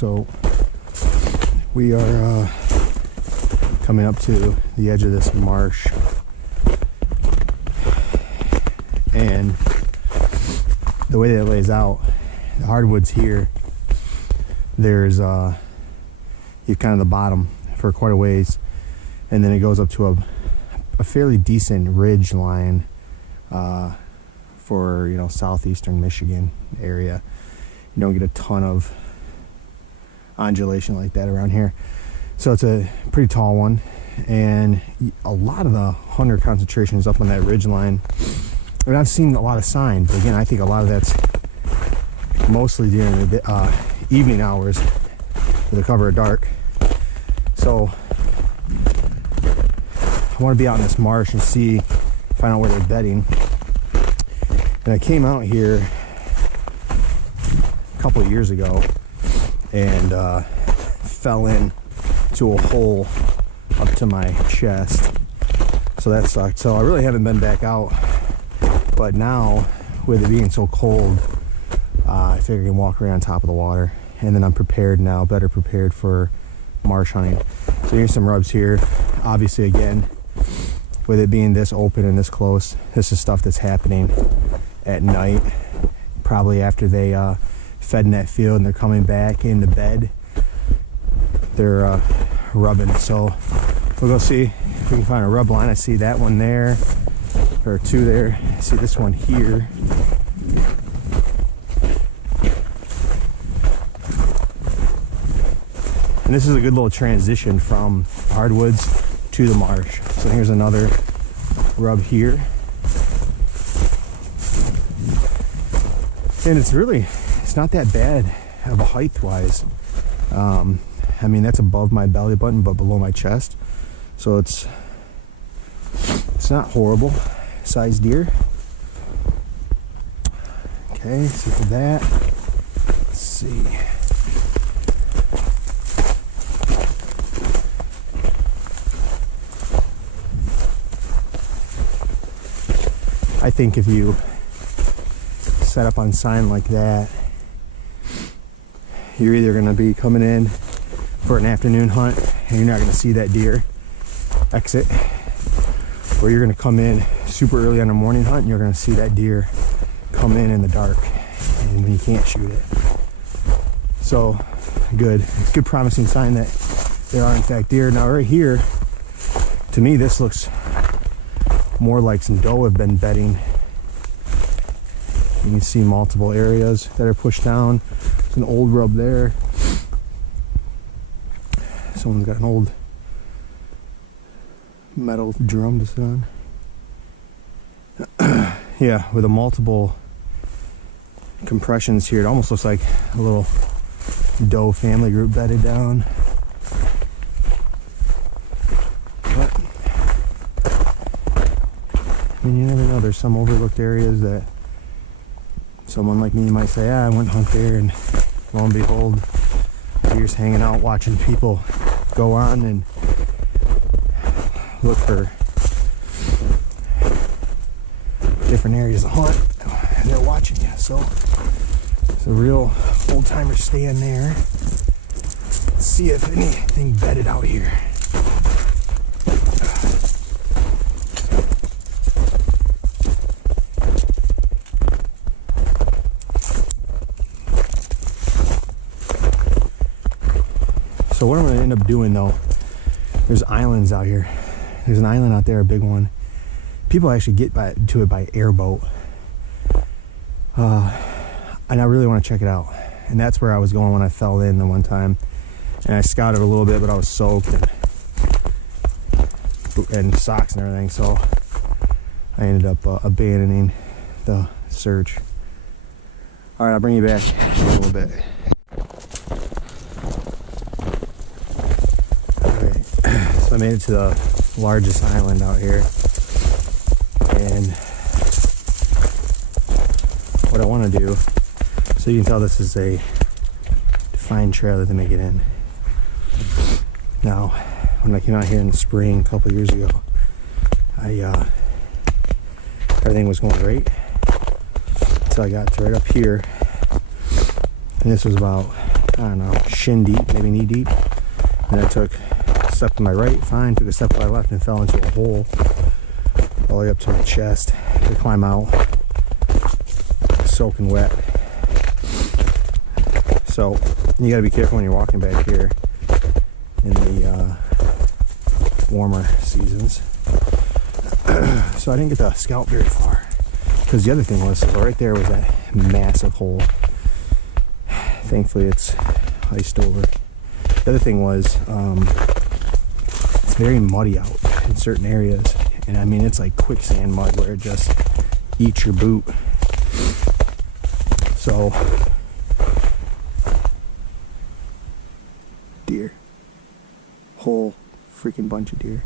So we are coming up to the edge of this marsh, and the way that it lays out, the hardwoods here, there's you've kind of the bottom for quite a ways, and then it goes up to a fairly decent ridge line for, you know, southeastern Michigan area. You don't get a ton of undulation like that around here, so it's a pretty tall one, and a lot of the hunter concentration is up on that ridge line. And I've seen a lot of sign, but again, I think a lot of that's mostly during the evening hours with the cover of dark. So I want to be out in this marsh and find out where they're bedding. And I came out here a couple of years ago and fell into a hole up to my chest, so that sucked. So I really haven't been back out, but now with it being so cold, I figure I can walk right on top of the water, and then I'm prepared now, better prepared for marsh hunting. So here's some rubs here. Obviously, again, with it being this open and this close, this is stuff that's happening at night, probably after they fed in that field and they're coming back into bed. They're rubbing. So we'll go see if we can find a rub line. I see that one there. There are two there. I see this one here. And this is a good little transition from hardwoods to the marsh. So here's another rub here. And it's not that bad of a height wise. I mean, that's above my belly button, but below my chest. So it's not horrible sized deer. Okay, so for that, let's see. I think if you set up on sign like that, you're either going to be coming in for an afternoon hunt and you're not going to see that deer exit, or you're going to come in super early on a morning hunt and you're going to see that deer come in the dark and when you can't shoot it. So good, it's a good promising sign that there are in fact deer. Now right here, to me this looks more like some doe have been bedding. You can see multiple areas that are pushed down. There's an old rub there. Someone's got an old metal drum to sit on. Yeah, with the multiple compressions here, it almost looks like a little doe family group bedded down. But I mean, you never know. There's some overlooked areas that someone like me might say, I went hunt there, and lo and behold, deer's hanging out watching people go on and look for different areas to hunt. They're watching you, so it's a real old-timer stand there. Let's see if anything bedded out here. So what I'm going to end up doing though, there's islands out here. There's an island out there, a big one. People actually get to it by airboat. And I really want to check it out. And that's where I was going when I fell in the one time. And I scouted a little bit, but I was soaked and socks and everything. So I ended up abandoning the search. All right, I'll bring you back in a little bit. So I made it to the largest island out here, and what I want to do, so you can tell this is a defined trail that they make it in. Now, when I came out here in the spring a couple years ago, everything was going great until I got to right up here, and this was about, don't know, shin deep, maybe knee deep. And I took a step to my right, fine, took a step to my left and fell into a hole all the way up to my chest. To climb out, soaking wet. So you gotta be careful when you're walking back here in the warmer seasons. So I didn't get to scout very far, because the other thing was, right there was that massive hole. Thankfully it's iced over. The other thing was, it's very muddy out in certain areas, and I mean it's like quicksand mud where it just eats your boot. So deer, whole freaking bunch of deer.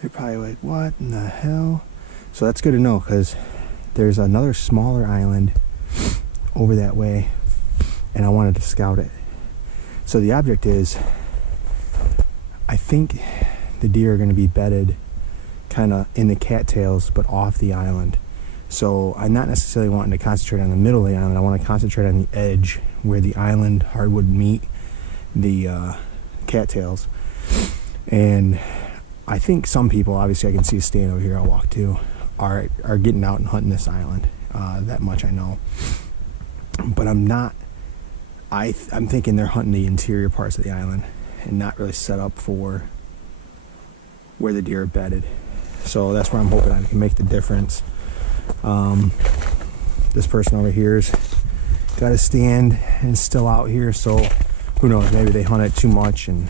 They're probably like, what in the hell? So that's good to know, because there's another smaller island over that way, and I wanted to scout it. So the object is, I think the deer are going to be bedded kind of in the cattails, but off the island. So I'm not necessarily wanting to concentrate on the middle of the island. I want to concentrate on the edge where the island hardwood meet the cattails. And I think some people, obviously I can see a stand over here I'll walk to, are getting out and hunting this island. That much I know. But I'm not, I'm thinking they're hunting the interior parts of the island and not really set up for where the deer are bedded. So that's where I'm hoping I can make the difference. This person over here's got a stand and still out here, so who knows, maybe they hunt it too much and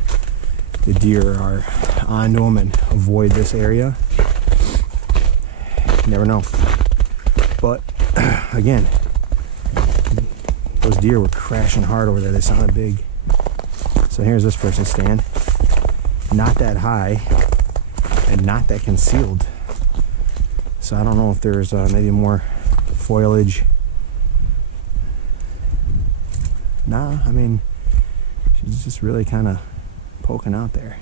the deer are onto them and avoid this area. You never know. But again, those deer were crashing hard over there. They sounded big. So here's this person's stand. Not that high and not that concealed. So I don't know if there's maybe more foliage. Nah, I mean, she's just really kind of poking out there.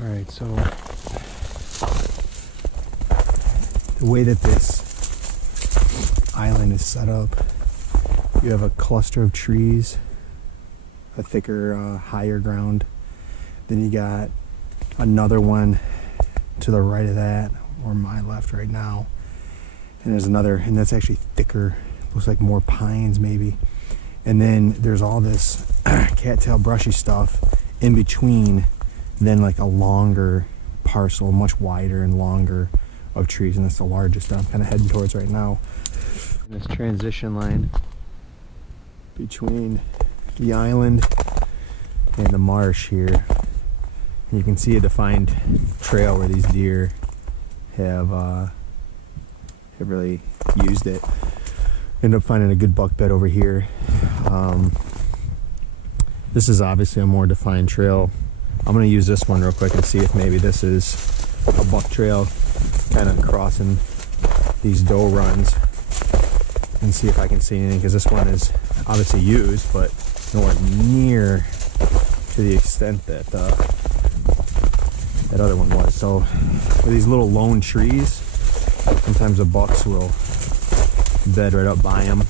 Alright, so the way that this island is set up, you have a cluster of trees, a thicker, higher ground. Then you got another one to the right of that, or my left right now. And there's another, and that's actually thicker. Looks like more pines maybe. And then there's all this cattail brushy stuff in between, then like a longer parcel, much wider and longer, of trees, and that's the largest that I'm kind of heading towards right now. And this transition line between the island and the marsh here. And you can see a defined trail where these deer have really used it. Ended up finding a good buck bed over here. This is obviously a more defined trail. I'm going to use this one real quick and see if maybe this is a buck trail, kind of crossing these doe runs, and see if I can see anything, because this one is obviously used, but nowhere near to the extent that that other one was. So with these little lone trees, sometimes the bucks will bed right up by them.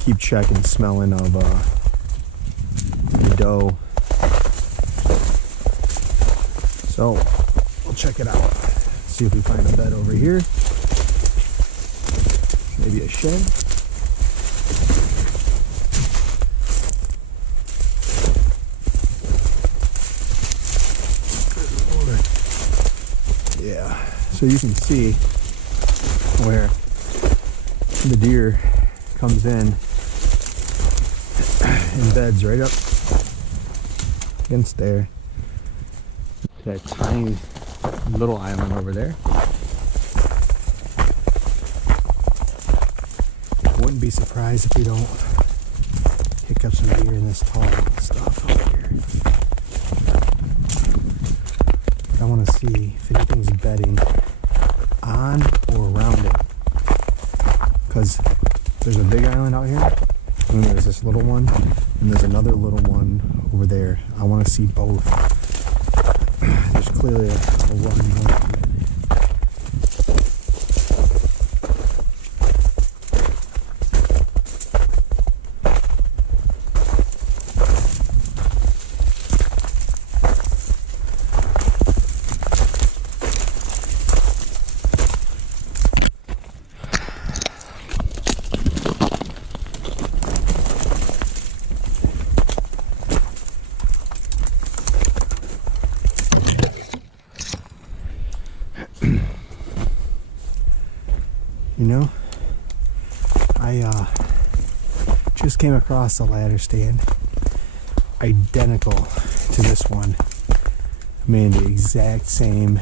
Keep checking, smelling of the doe. So we'll check it out. See if we find a bed over here. Maybe a shed. Yeah, so you can see where the deer comes in and beds right up against there. That tiny little island over there. Wouldn't be surprised if we don't pick up some deer in this tall stuff over here. I want to see if anything's bedding on or around it, because there's a big island out here, and there's this little one, and there's another little one over there. I want to see both. There's clearly a run going through it. You know, I just came across a ladder stand identical to this one. I mean, the exact same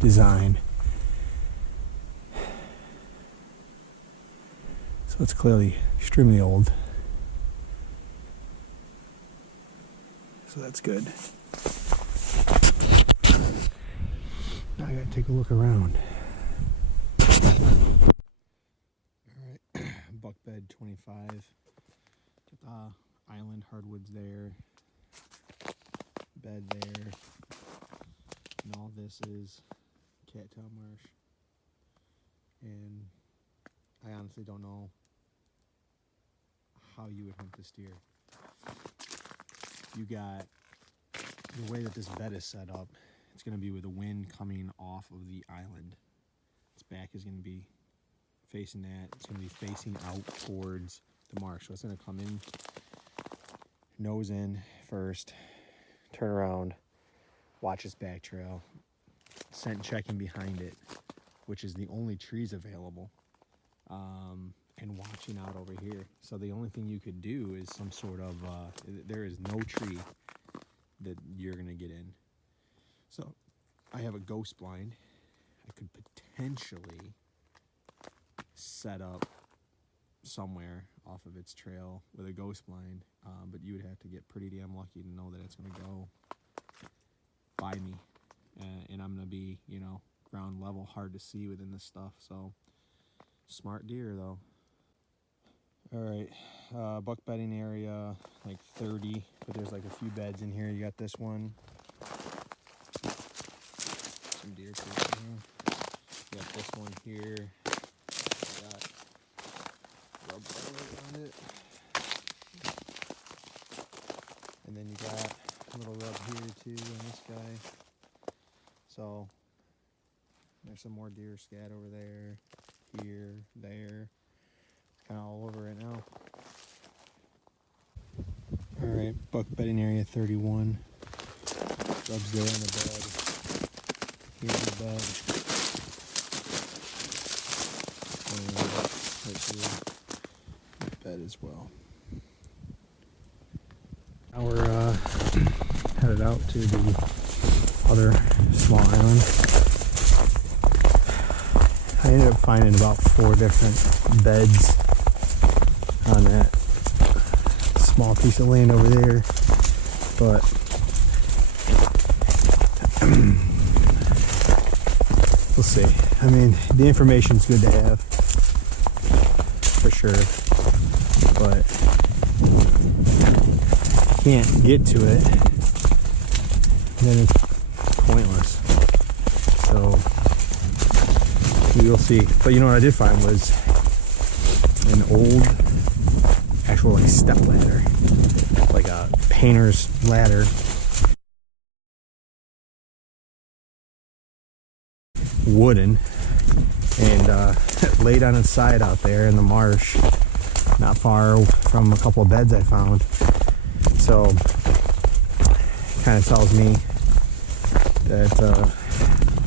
design. So it's clearly extremely old. So that's good. Now I gotta take a look around. Alright, buck bed 25. Get the island hardwoods there. Bed there. And all this is cattail marsh. And I honestly don't know how you would hunt this deer. You got the way that this bed is set up, it's going to be with the wind coming off of the island. Its back is going to be facing that. It's going to be facing out towards the marsh. So it's going to come in, nose in first, turn around, watch its back trail, scent checking behind it, which is the only trees available. And watching out over here. So the only thing you could do is some sort of, there is no tree that you're gonna get in. So I have a ghost blind. I could potentially set up somewhere off of its trail with a ghost blind, but you would have to get pretty damn lucky to know that it's gonna go by me. And I'm gonna be, you know, ground level, hard to see within this stuff. So smart deer though. All right, buck bedding area, like 30, but there's like a few beds in here. You got this one. Some deer poop in here. You got this one here. You got rub around it. And then you got a little rub here too on this guy. So there's some more deer scat over there, here, there. Kind of all over right now. All right, buck bedding area 31. Rubs there on the bed. Here's the bed. And right here, the bed as well. Now we're headed out to the other small island. I ended up finding about 4 different beds on that small piece of land over there, but we'll see. I mean, the information's good to have for sure, but can't get to it, then it's pointless. So we'll see. But you know what I did find was an old actual like step ladder, like a painter's ladder, wooden, and laid on its side out there in the marsh, not far from a couple of beds I found. So kind of tells me that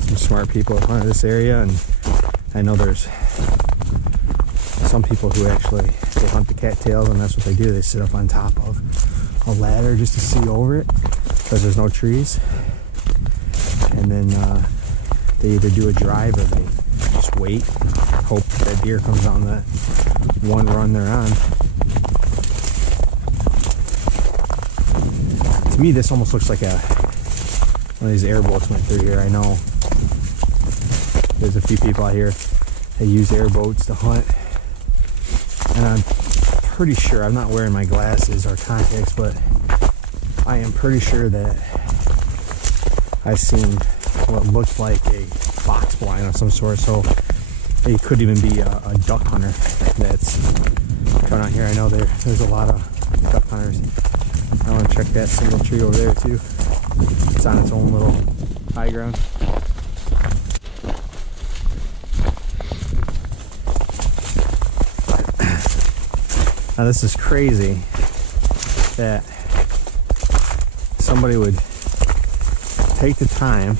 some smart people have hunted this area, and I know there's some people who actually they hunt the cattails, and that's what they do. They sit up on top of a ladder just to see over it because there's no trees, and then they either do a drive or they just wait, hope that deer comes on that one run they're on. To me, this almost looks like one of these airboats went through here. I know there's a few people out here that use airboats to hunt, and I'm pretty sure, I'm not wearing my glasses or contacts, but I am pretty sure that I've seen what looked like a box blind of some sort. So it could even be a duck hunter that's coming out here. I know there's a lot of duck hunters. I want to check that single tree over there too. It's on its own little high ground. Now this is crazy that somebody would take the time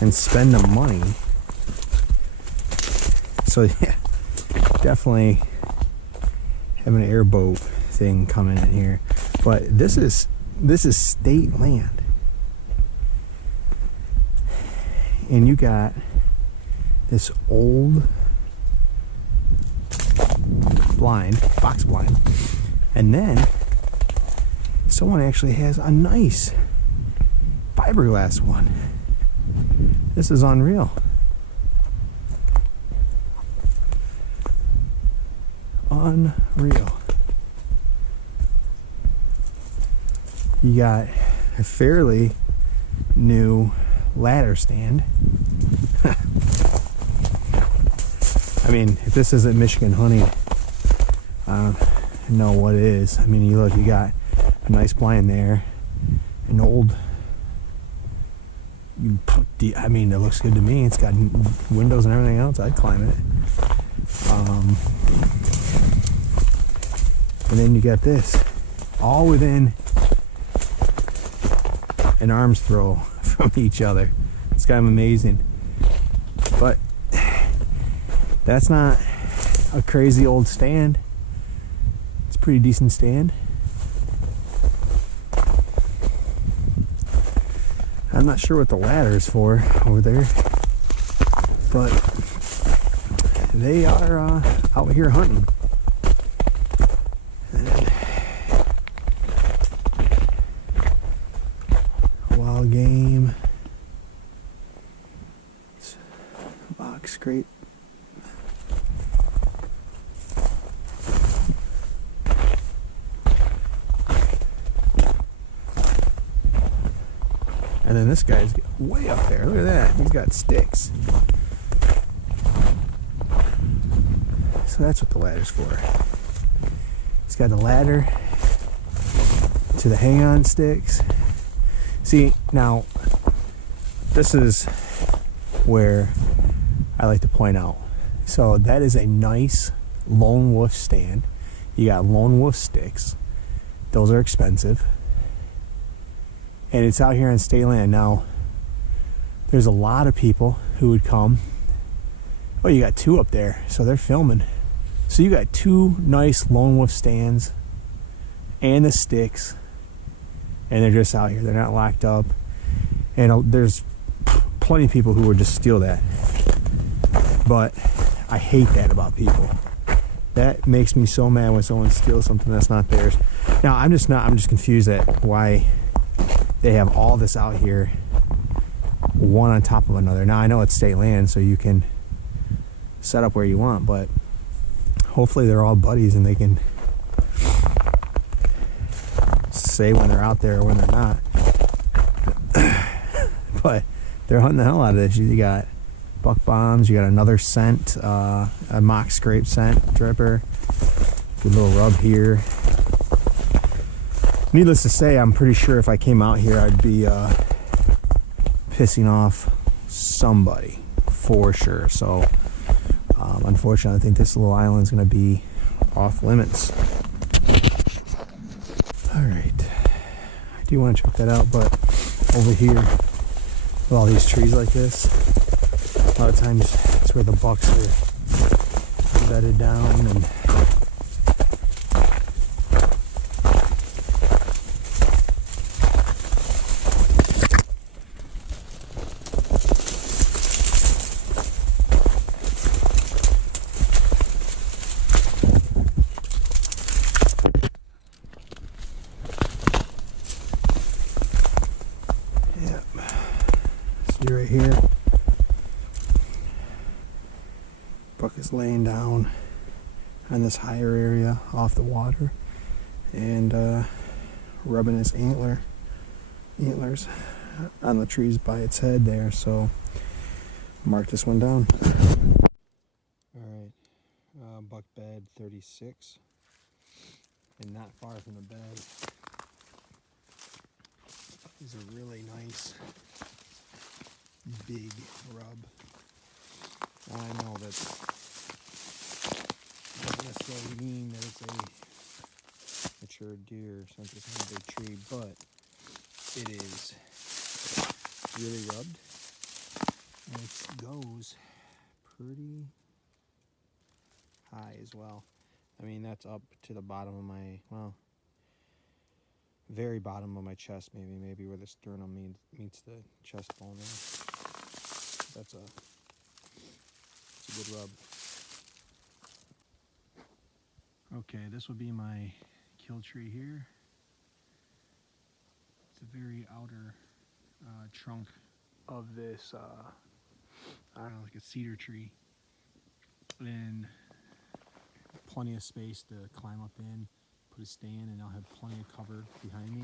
and spend the money So yeah, definitely having an airboat thing coming in here. But this is state land. And you got this old blind, box blind, and then someone actually has a nice fiberglass one. This is unreal. Unreal. You got a fairly new ladder stand. I mean, if this isn't Michigan honey, I don't know what it is. I mean, you look, you got a nice blind there, an old, I mean, it looks good to me. It's got windows and everything else. I'd climb it. And then you got this, all within an arm's throw from each other. It's kind of amazing. But that's not a crazy old stand. It's a pretty decent stand. I'm not sure what the ladder is for over there, but they are out here hunting. And wild game. It's a box scrape. And then this guy's way up there. Look at that. He's got sticks. So that's what the ladder's for. He's got the ladder to the hang-on sticks. See, now, this is where I like to point out. So that is a nice lone wolf stand. You got lone wolf sticks. Those are expensive. And it's out here on state land. Now, there's a lot of people who would come. Oh, you got two up there, so they're filming. So you got two nice lone wolf stands and the sticks, and they're just out here. They're not locked up. And there's plenty of people who would just steal that. But I hate that about people. That makes me so mad when someone steals something that's not theirs. Now, I'm just confused at why they have all this out here, one on top of another. Now, I know it's state land, so you can set up where you want, but hopefully they're all buddies and they can say when they're out there or when they're not. But they're hunting the hell out of this. You got buck bombs, you got another scent, a mock scrape scent dripper, good little rub here. Needless to say, I'm pretty sure if I came out here, I'd be pissing off somebody for sure. So, unfortunately, I think this little island's going to be off limits. All right, I do want to check that out, but over here, with all these trees like this, a lot of times it's where the bucks are bedded down and. Right here, buck is laying down on this higher area off the water and rubbing his antlers on the trees by its head there. So mark this one down. All right, buck bed 36, and not far from the bed is a really nice big rub. I know that doesn't necessarily mean that it's a mature deer since it's not a big tree, but it is really rubbed and it goes pretty high as well. I mean, that's up to the bottom of my, well, very bottom of my chest, maybe where the sternum meets the chest bone there. That's a good rub. Okay, this will be my kill tree here. It's a very outer trunk of this, I don't know, like a cedar tree. And plenty of space to climb up in, put a stand, and I'll have plenty of cover behind me.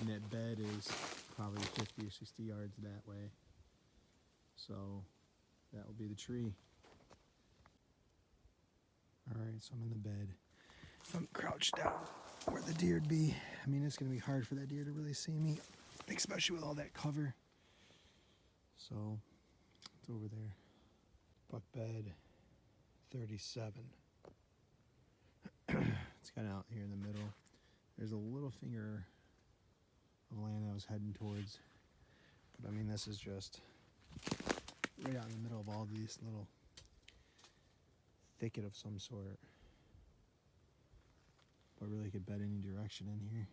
And that bed is probably 50 or 60 yards that way. So that will be the tree. All right, so I'm in the bed. If I'm crouched down where the deer would be, I mean, it's gonna be hard for that deer to really see me, especially with all that cover. So it's over there. Buck bed 37. It's kind of out here in the middle. There's a little finger of land I was heading towards, but I mean, this is just right out in the middle of all these little thicket of some sort. But really could bet any direction in here.